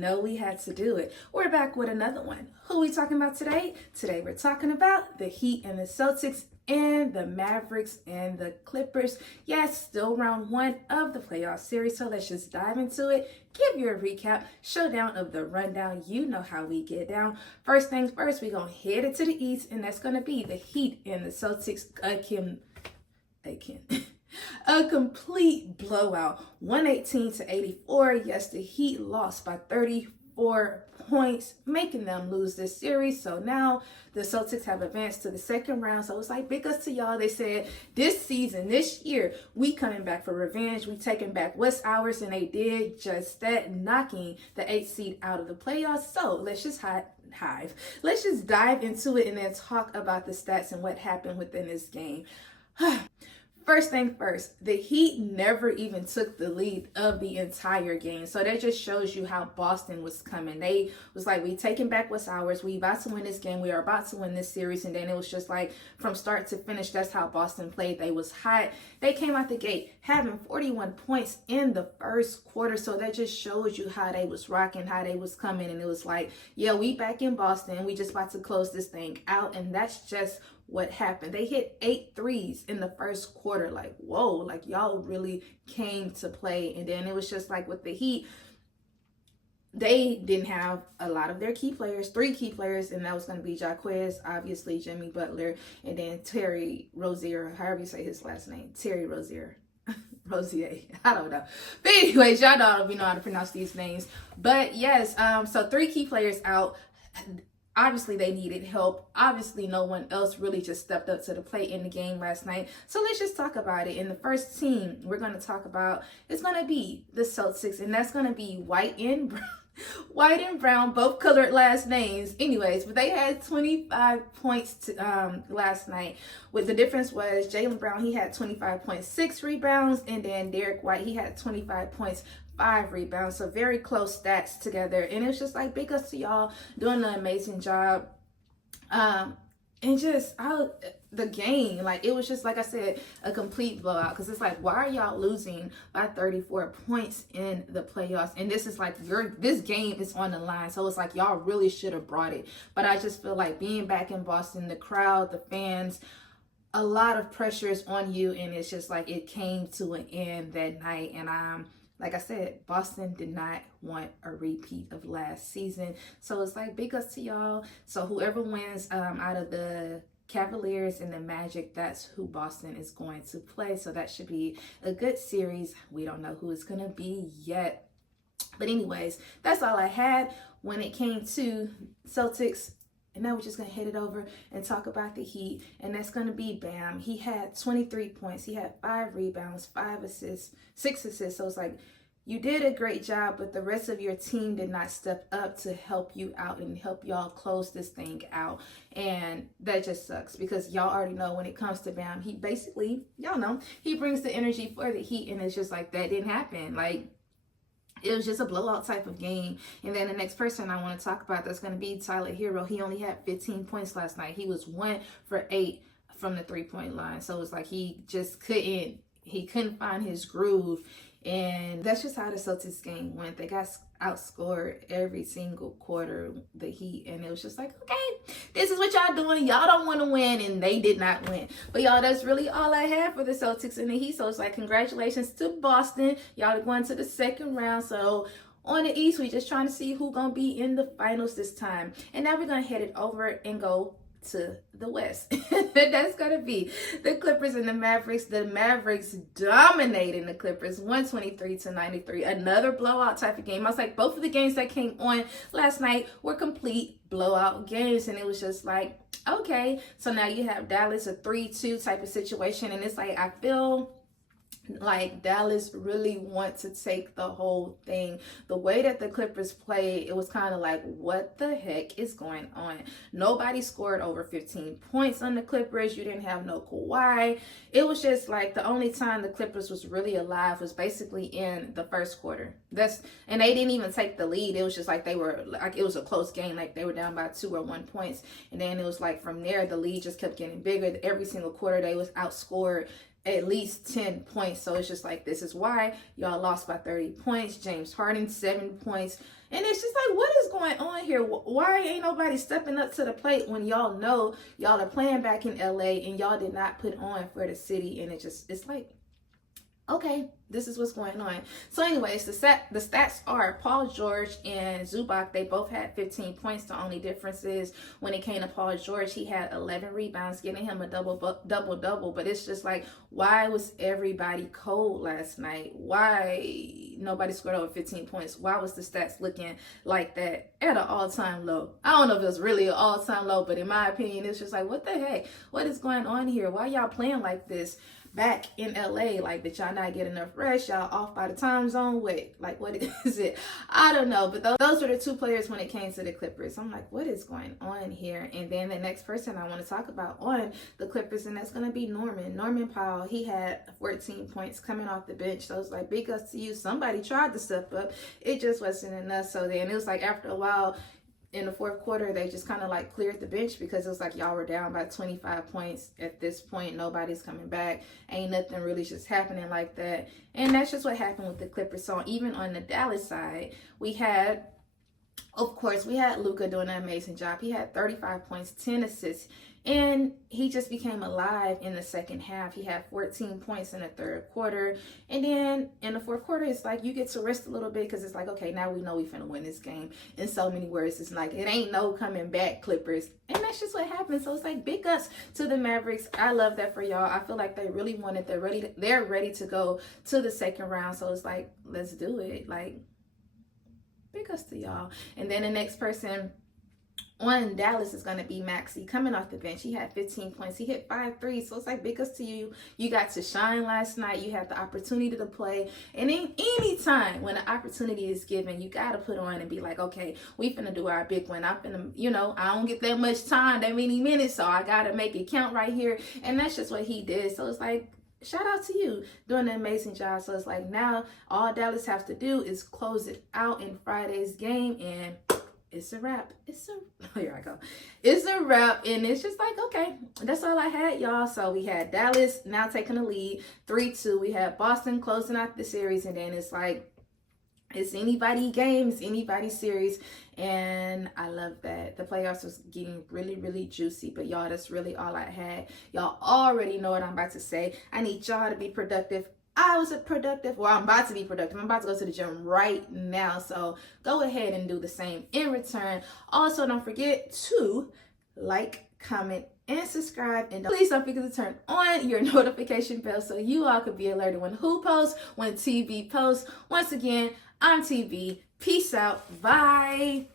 know we had to do it. We're back with another one. Who are we talking about today? Today we're talking about the Heat and the Celtics and the Mavericks and the Clippers. Yes, still round one of the playoff series, so let's just dive into it. Give you a recap, showdown of the rundown. You know how we get down. First things first, we're going to head it to the East, and that's going to be the Heat and the Celtics. A complete blowout, 118-84. Yes, the Heat lost by 34 points, making them lose this series. So now the Celtics have advanced to the second round. So it's like big ups to y'all. They said this season, this year, we coming back for revenge. We taking back what's ours, and they did just that, knocking the 8th seed out of the playoffs. So let's just let's just dive into it and then talk about the stats and what happened within this game. First thing first, the Heat never even took the lead of the entire game. So that just shows you how Boston was coming. They was like, we taking back what's ours. We about to win this game. We are about to win this series. And then it was just like from start to finish, that's how Boston played. They was hot. They came out the gate having 41 points in the first quarter. So that just shows you how they was rocking, how they was coming. And it was like, yeah, we back in Boston. We just about to close this thing out. And that's just what happened. They hit 8 threes in the first quarter. Like, whoa, like y'all really came to play. And then it was just like with the Heat, they didn't have a lot of their key players, 3 key players, and that was going to be Jaquez, obviously Jimmy Butler, and then Terry Rozier, however you say his last name, Terry Rozier. Rosier, I don't know. But anyways, y'all know how to pronounce these names. But yes, so 3 key players out. Obviously, they needed help. Obviously, no one else really just stepped up to the plate in the game last night. So let's just talk about it. And the first team we're going to talk about is going to be the Celtics. And that's going to be White and Brown, both colored last names. Anyways, but they had 25 points last night. With the difference was Jaylen Brown, he had 25.6 rebounds. And then Derek White, he had 25 points. 5 rebounds, so very close stats together, and it's just like big ups to y'all doing an amazing job. And just the game, like it was just like I said, a complete blowout. Because it's like, why are y'all losing by 34 points in the playoffs? And this is like this game is on the line, so it's like y'all really should have brought it. But I just feel like being back in Boston, the crowd, the fans, a lot of pressure is on you, and it's just like it came to an end that night. And like I said, Boston did not want a repeat of last season. So it's like big ups to y'all. So whoever wins out of the Cavaliers and the Magic, that's who Boston is going to play. So that should be a good series. We don't know who it's going to be yet. But anyways, that's all I had when it came to Celtics. And now we're just going to head it over and talk about the Heat. And that's going to be Bam. He had 23 points. He had 5 rebounds, 5 assists, 6 assists. So it's like, you did a great job, but the rest of your team did not step up to help you out and help y'all close this thing out. And that just sucks because y'all already know when it comes to Bam, he basically, y'all know, he brings the energy for the Heat. And it's just like, that didn't happen. Like, it was just a blowout type of game. And then the next person I want to talk about, that's going to be Tyler Hero. He only had 15 points last night. He was 1 for 8 from the 3-point line. So it's like he just couldn't find his groove. And that's just how the Celtics game went. They got outscored every single quarter, the Heat. And it was just like, okay, this is what y'all doing. Y'all don't want to win, and they did not win. But y'all, that's really all I have for the Celtics and the Heat. So it's like, congratulations to Boston. Y'all are going to the second round. So on the East, we just trying to see who's going to be in the finals this time. And now we're going to head it over and go to the West. That's gonna be the Clippers and the Mavericks. The Mavericks dominating the Clippers 123-93. Another blowout type of game. I was like, both of the games that came on last night were complete blowout games, and it was just like, okay, so now you have Dallas, a 3-2 type of situation, and it's like, I feel like Dallas really want to take the whole thing. The way that the Clippers played, it was kind of like, what the heck is going on? Nobody scored over 15 points on the Clippers. You didn't have no Kawhi. It was just like the only time the Clippers was really alive was basically in the first quarter. And they didn't even take the lead. It was just like it was a close game. Like they were down by 2 or 1 points. And then it was like from there, the lead just kept getting bigger. Every single quarter they was outscored at least 10 points. So it's just like, this is why y'all lost by 30 points. James Harden, 7 points. And it's just like, what is going on here? Why ain't nobody stepping up to the plate when y'all know y'all are playing back in LA and y'all did not put on for the city? And it's like, okay, this is what's going on. So anyways, the stats are Paul George and Zubac. They both had 15 points. The only difference is when it came to Paul George, he had 11 rebounds, getting him a double-double. But it's just like, why was everybody cold last night? Why nobody scored over 15 points? Why was the stats looking like that at an all-time low? I don't know if it was really an all-time low, but in my opinion, it's just like, what the heck? What is going on here? Why y'all playing like this back in LA? Like, did y'all not get enough rest? Y'all off by the time zone? Wait, like, what is it? I don't know. But those were the two players when it came to the Clippers. I'm like, what is going on here? And then the next person I want to talk about on the Clippers, and that's going to be Norman Powell. He had 14 points coming off the bench. So it's like, big ups to you. Somebody tried to step up. It just wasn't enough. So then it was like, after a while, in the fourth quarter, they just kind of like cleared the bench because it was like y'all were down by 25 points. At this point, nobody's coming back. Ain't nothing really just happening like that. And that's just what happened with the Clippers. So even on the Dallas side, we had Luka doing an amazing job. He had 35 points, 10 assists, and he just became alive in the second half. He had 14 points in the third quarter. And then in the fourth quarter, it's like you get to rest a little bit because it's like, okay, now we know we finna win this game. In so many words, it's like, it ain't no coming back, Clippers. And that's just what happened. So it's like, big ups to the Mavericks. I love that for y'all. I feel like they really want it. They're ready to go to the second round. So it's like, let's do it. Like, big ups to y'all. And then the next person on Dallas is going to be Maxey coming off the bench. He had 15 points. He hit 5 threes. So it's like, big ups to you. You got to shine last night. You had the opportunity to play. And in any time when an opportunity is given, you got to put on and be like, okay, we finna do our big one. I'm finna, I don't get that much time, that many minutes. So I got to make it count right here. And that's just what he did. So it's like, shout out to you, doing an amazing job. So it's like, now all Dallas have to do is close it out in Friday's game, and it's a wrap. Here I go. It's a wrap. And it's just like, okay, that's all I had, y'all. So we had Dallas now taking the lead 3-2. We had Boston closing out the series. And then it's like, it's anybody game, it's anybody series. And I love that. The playoffs was getting really, really juicy. But y'all, that's really all I had. Y'all already know what I'm about to say. I need y'all to be productive. I'm about to be productive. I'm about to go to the gym right now. So go ahead and do the same in return. Also, don't forget to like, comment, and subscribe. And please don't forget to turn on your notification bell so you all could be alerted when who posts, when TV posts. Once again, I'm TV. Peace out. Bye.